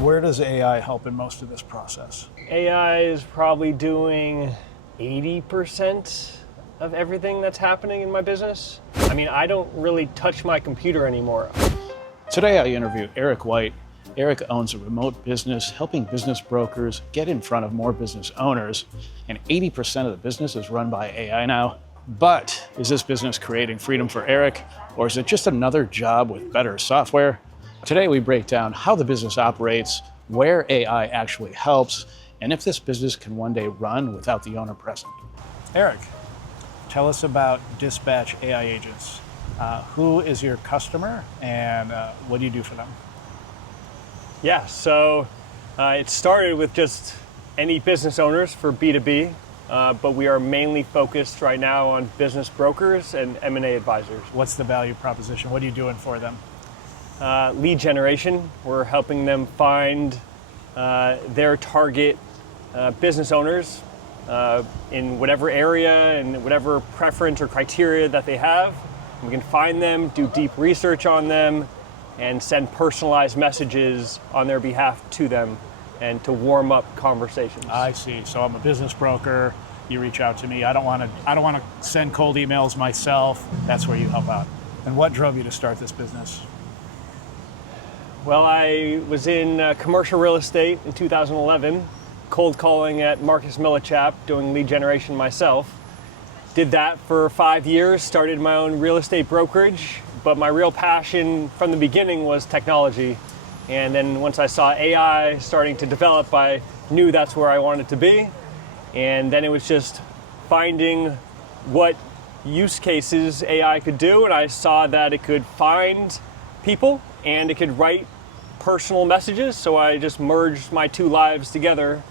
Where does AI help in most of this process? AI is probably doing 80% of everything that's happening in my business. I mean, I don't really touch my computer anymore. Today I interview Eric White. Eric owns a remote business helping business brokers get in front of more business owners, and 80% of the business is run by AI now. But is this business creating freedom for Eric, or is it just another job with better software? Today we break down how the business operates, where AI actually helps, and if this business can one day run without the owner present. Eric, tell us about Dispatch AI agents. Who is your customer, and what do you do for them? Yeah, so it started with just any business owners for B2B, but we are mainly focused right now on business brokers and M&A advisors. What's the value proposition? What are you doing for them? Lead generation, we're helping them find their target business owners in whatever area and whatever preference or criteria that they have. We can find them, do deep research on them, and send personalized messages on their behalf to them and to warm up conversations. I see. So I'm a business broker. You reach out to me. I don't want to send cold emails myself. That's where you help out. And what drove you to start this business? Well, I was in commercial real estate in 2011, cold calling at Marcus Millichap, doing lead generation myself. Did that for 5 years, started my own real estate brokerage, but my real passion from the beginning was technology. And then once I saw AI starting to develop, I knew that's where I wanted to be. And then it was just finding what use cases AI could do, and I saw that it could find people and it could write personal messages, so I just merged my two lives together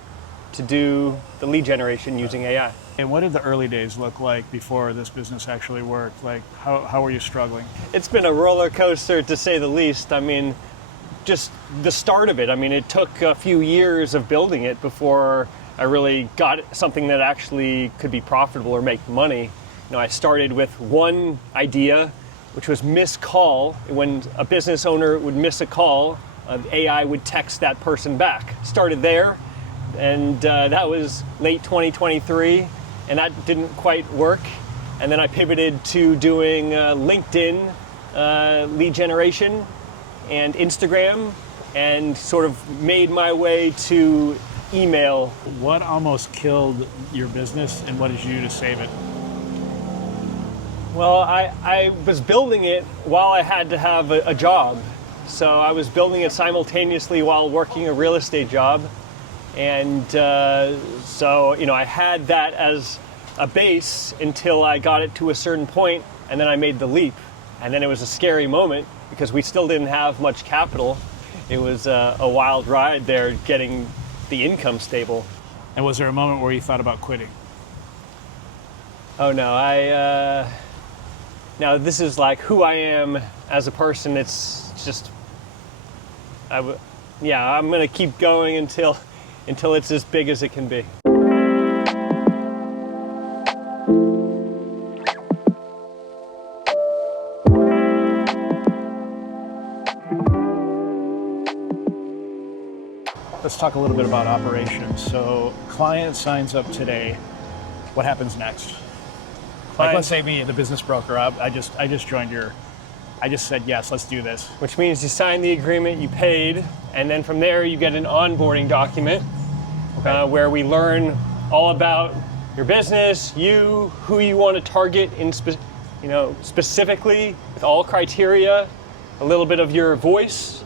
to do the lead generation using AI. And what did the early days look like before this business actually worked? Like, how were you struggling? It's been a roller coaster, to say the least. I mean, just the start of it. I mean, it took a few years of building it before I really got something that actually could be profitable or make money. You know, I started with one idea, which was miss call. When a business owner would miss a call, AI would text that person back. Started there, and that was late 2023. And that didn't quite work. And then I pivoted to doing LinkedIn lead generation and Instagram, and sort of made my way to email. What almost killed your business, and what did you do to save it? Well, I was building it while I had to have a job. So I was building it simultaneously while working a real estate job. And so, you know, I had that as a base until I got it to a certain point, and then I made the leap. And then it was a scary moment because we still didn't have much capital. It was a wild ride there, getting the income stable. And was there a moment where you thought about quitting? Oh no, now this is like who I am as a person. It's just, I'm gonna keep going until it's as big as it can be. Let's talk a little bit about operations. So client signs up today. What happens next? Like, let's say me, the business broker, I just said, yes, let's do this. Which means you sign the agreement, you paid, and then from there you get an onboarding document. Okay. Where we learn all about your business, you, who you want to target in specifically with all criteria, a little bit of your voice,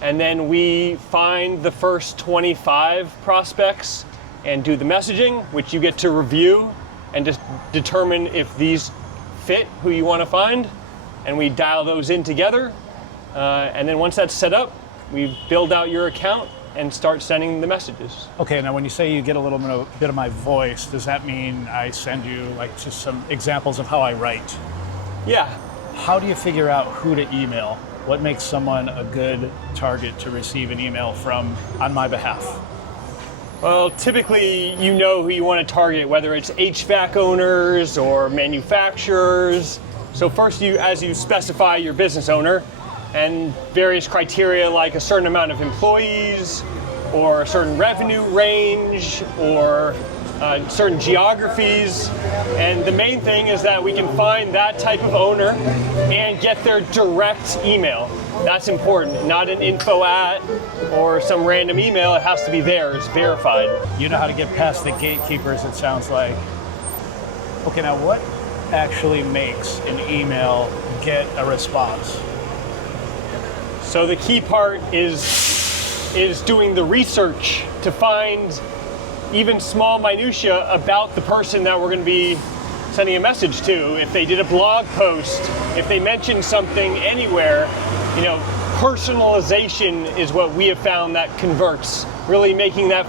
and then we find the first 25 prospects and do the messaging, which you get to review and just determine if these fit who you want to find, and we dial those in together. And then once that's set up, we build out your account and start sending the messages. Okay, now when you say you get a little bit of my voice, does that mean I send you like just some examples of how I write? Yeah. How do you figure out who to email? What makes someone a good target to receive an email from on my behalf? Well, typically you know who you want to target, whether it's HVAC owners or manufacturers. So first, as you specify your business owner, and various criteria like a certain amount of employees, or a certain revenue range, or certain geographies. And the main thing is that we can find that type of owner and get their direct email. That's important, not an info at or some random email. It has to be theirs, verified. You know how to get past the gatekeepers, it sounds like. Okay, now what actually makes an email get a response? So the key part is doing the research to find even small minutia about the person that we're going to be sending a message to. If they did a blog post, if they mentioned something anywhere, personalization is what we have found that converts. Really making that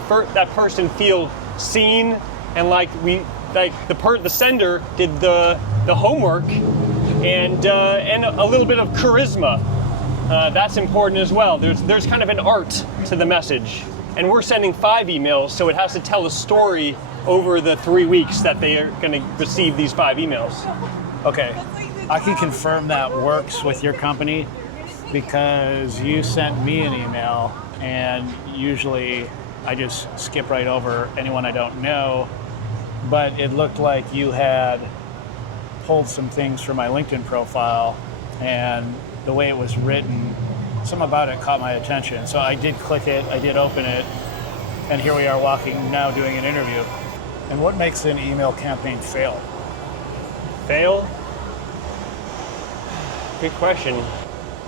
person feel seen, and like the sender did the homework, and a little bit of charisma. That's important as well. There's kind of an art to the message. And we're sending 5 emails, so it has to tell a story over the 3 weeks that they are going to receive these 5 emails. Okay, I can confirm that works with your company because you sent me an email, and usually I just skip right over anyone I don't know, but it looked like you had pulled some things from my LinkedIn profile, and the way it was written, something about it caught my attention. So I did click it, I did open it, and here we are now doing an interview. And what makes an email campaign fail? Fail? Good question.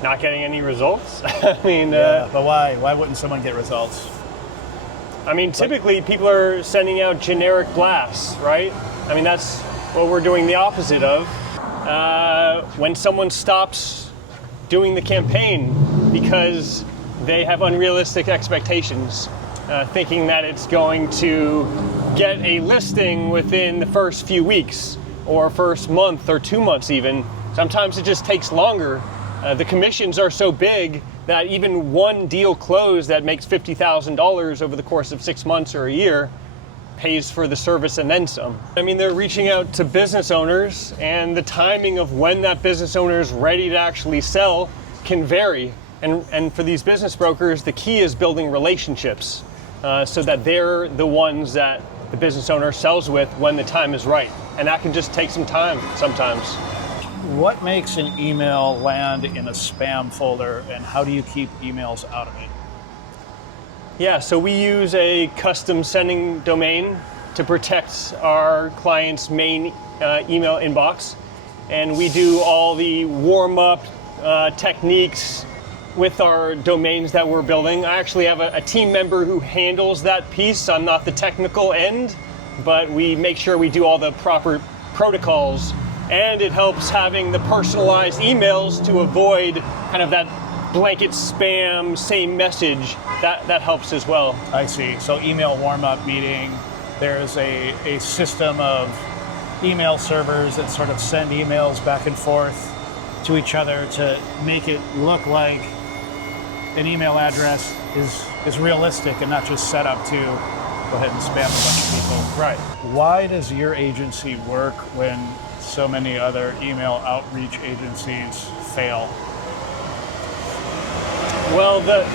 Not getting any results? I mean... but why? Why wouldn't someone get results? I mean, typically people are sending out generic blasts, right? I mean, that's what we're doing the opposite of. When someone stops doing the campaign because they have unrealistic expectations, thinking that it's going to get a listing within the first few weeks or first month or 2 months even. Sometimes it just takes longer. The commissions are so big that even one deal closed that makes $50,000 over the course of 6 months or a year pays for the service and then some. I mean, they're reaching out to business owners, and the timing of when that business owner is ready to actually sell can vary. And for these business brokers, the key is building relationships so that they're the ones that the business owner sells with when the time is right. And that can just take some time sometimes. What makes an email land in a spam folder, and how do you keep emails out of it? Yeah, so we use a custom sending domain to protect our client's main email inbox. And we do all the warm-up techniques with our domains that we're building. I actually have a team member who handles that piece. I'm not the technical end, but we make sure we do all the proper protocols. And it helps having the personalized emails to avoid kind of that blanket spam, same message. That helps as well. I see. So email warm-up meeting, there's a system of email servers that sort of send emails back and forth to each other to make it look like an email address is realistic and not just set up to go ahead and spam a bunch of people. Right. Why does your agency work when so many other email outreach agencies fail? Well, the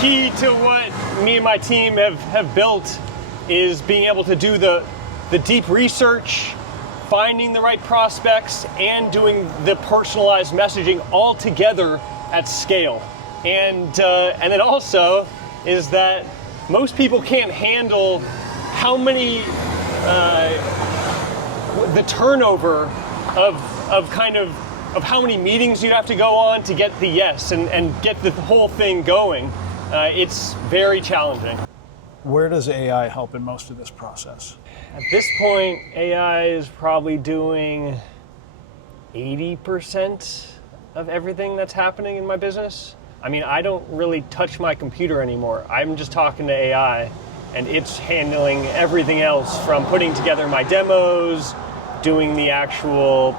key to what me and my team have built is being able to do the deep research, finding the right prospects, and doing the personalized messaging all together at scale. And then also is that most people can't handle how many the turnover of how many meetings you'd have to go on to get the yes and get the whole thing going. It's very challenging. Where does AI help in most of this process? At this point, AI is probably doing 80% of everything that's happening in my business. I mean, I don't really touch my computer anymore. I'm just talking to AI, and it's handling everything else from putting together my demos, doing the actual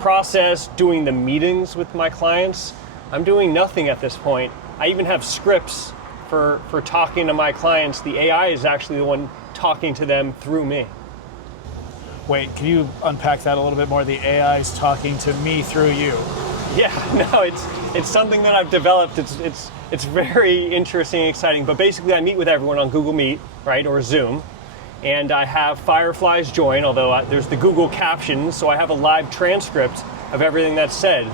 process, doing the meetings with my clients. I'm doing nothing at this point. I even have scripts for talking to my clients. The AI is actually the one talking to them through me. Wait, can you unpack that a little bit more? The AI is talking to me through you. Yeah, no, it's something that I've developed. It's very interesting and exciting. But basically, I meet with everyone on Google Meet, right, or Zoom, and I have Fireflies join. Although there's the Google captions, so I have a live transcript of everything that's said.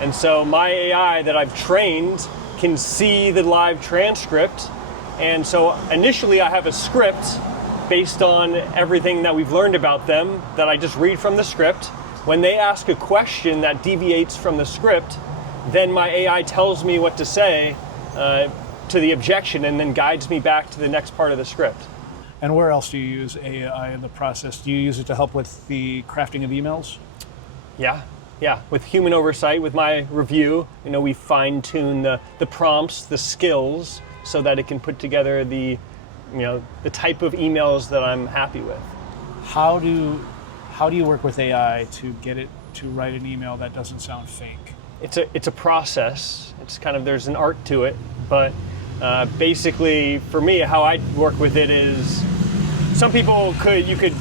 And so my AI that I've trained can see the live transcript. And so initially, I have a script based on everything that we've learned about them that I just read from the script. When they ask a question that deviates from the script, then my AI tells me what to say to the objection and then guides me back to the next part of the script. And where else do you use AI in the process? Do you use it to help with the crafting of emails? Yeah. With human oversight, with my review, we fine-tune the prompts, the skills, so that it can put together the type of emails that I'm happy with. How do you work with AI to get it to write an email that doesn't sound fake? It's a process. It's kind of, there's an art to it, but basically for me, how I work with it is, some people you could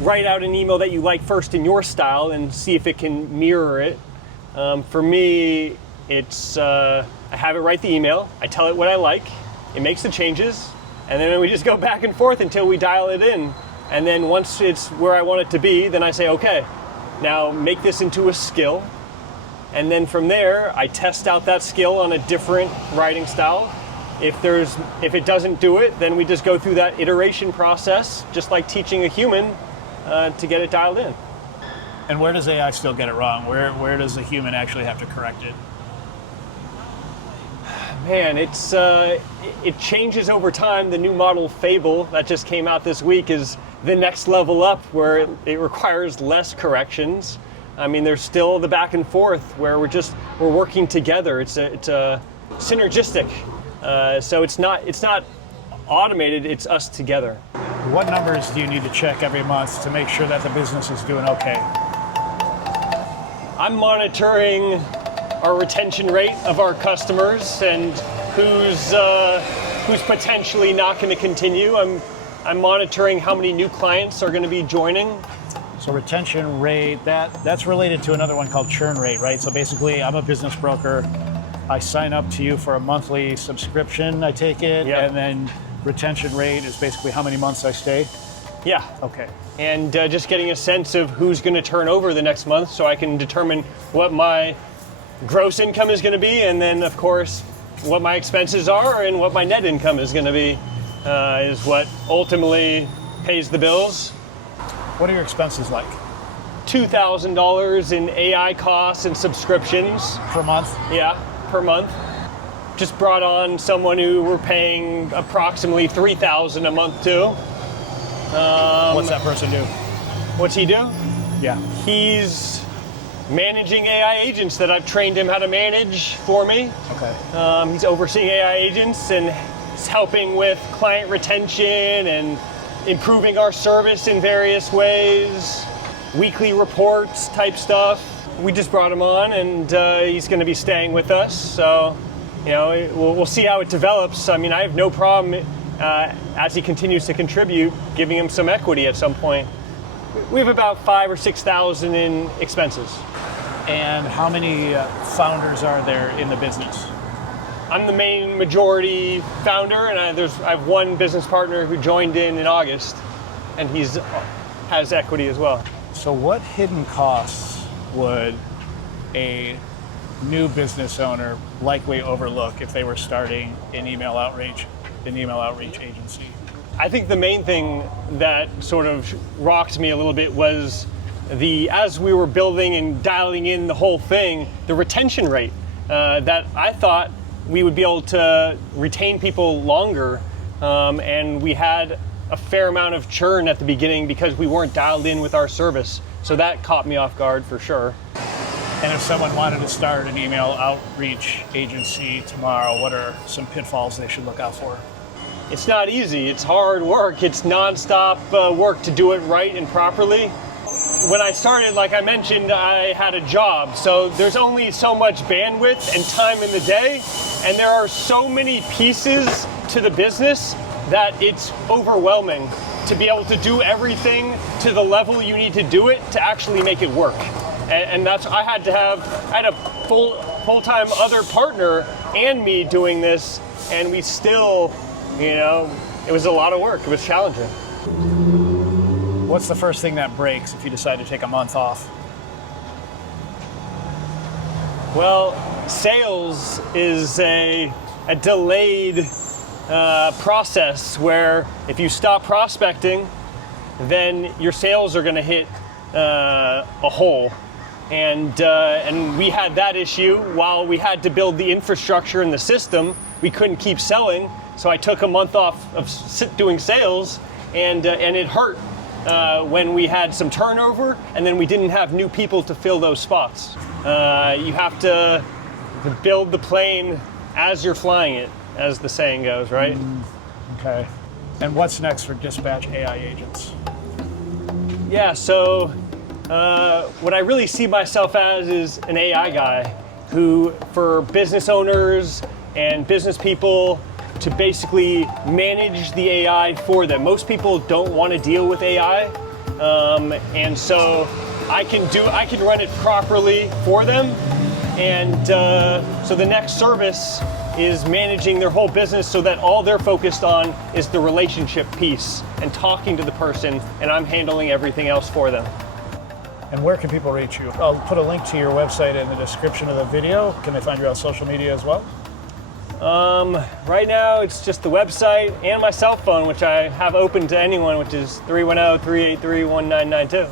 write out an email that you like first in your style and see if it can mirror it. For me, it's I have it write the email, I tell it what I like, it makes the changes, and then we just go back and forth until we dial it in. And then once it's where I want it to be, then I say, okay, now make this into a skill. And then from there, I test out that skill on a different writing style. If it doesn't do it, then we just go through that iteration process, just like teaching a human, to get it dialed in. And where does AI still get it wrong? Where does a human actually have to correct it? Man, it changes over time. The new model Fable that just came out this week is the next level up, where it requires less corrections. I mean, there's still the back and forth where we're working together. It's a synergistic. So it's not automated. It's us together. What numbers do you need to check every month to make sure that the business is doing okay? I'm monitoring our retention rate of our customers and who's potentially not going to continue. I'm monitoring how many new clients are going to be joining. So retention rate, that's related to another one called churn rate, right? So basically, I'm a business broker. I sign up to you for a monthly subscription, I take it, Yeah. And then retention rate is basically how many months I stay? Yeah. Okay. And just getting a sense of who's going to turn over the next month, so I can determine what my gross income is going to be, and then of course what my expenses are and what my net income is going to be, is what ultimately pays the bills. What are your expenses like? $2,000 in AI costs and subscriptions. Per month? Yeah, per month. Just brought on someone who we're paying approximately $3,000 a month to. What's that person do? What's he do? Yeah. He's managing AI agents that I've trained him how to manage for me. Okay. He's overseeing AI agents and he's helping with client retention and improving our service in various ways, weekly reports type stuff. We just brought him on, and he's going to be staying with us. So, we'll see how it develops. I mean, I have no problem as he continues to contribute, giving him some equity at some point. We have about $5,000 or $6,000 in expenses. And how many founders are there in the business? I'm the main majority founder, and I have one business partner who joined in August, and has equity as well. So what hidden costs would a new business owner likely overlook if they were starting an email outreach agency? I think the main thing that sort of rocked me a little bit was as we were building and dialing in the whole thing, the retention rate, that I thought we would be able to retain people longer, and we had a fair amount of churn at the beginning because we weren't dialed in with our service. So that caught me off guard for sure. And if someone wanted to start an email outreach agency tomorrow, what are some pitfalls they should look out for? It's not easy. It's hard work. It's nonstop work to do it right and properly. When I started, like I mentioned, I had a job. So there's only so much bandwidth and time in the day. And there are so many pieces to the business that it's overwhelming to be able to do everything to the level you need to do it to actually make it work. and that's I had a full-time other partner and me doing this, and we still, it was a lot of work. It was challenging. What's the first thing that breaks if you decide to take a month off? Well, sales is a delayed process where if you stop prospecting, then your sales are going to hit a hole. And we had that issue while we had to build the infrastructure and the system. We couldn't keep selling, so I took a month off of doing sales, and it hurt when we had some turnover, and then we didn't have new people to fill those spots. You have to build the plane as you're flying it, as the saying goes, right? Okay. And what's next for Dispatch AI agents? Yeah, so what I really see myself as is an AI guy who, for business owners and business people, to basically manage the AI for them. Most people don't want to deal with AI, and so I can run it properly for them. And so the next service is managing their whole business so that all they're focused on is the relationship piece and talking to the person, and I'm handling everything else for them. And where can people reach you? I'll put a link to your website in the description of the video. Can they find you on social media as well? Right now it's just the website and my cell phone, which I have open to anyone, which is 310-383-1992.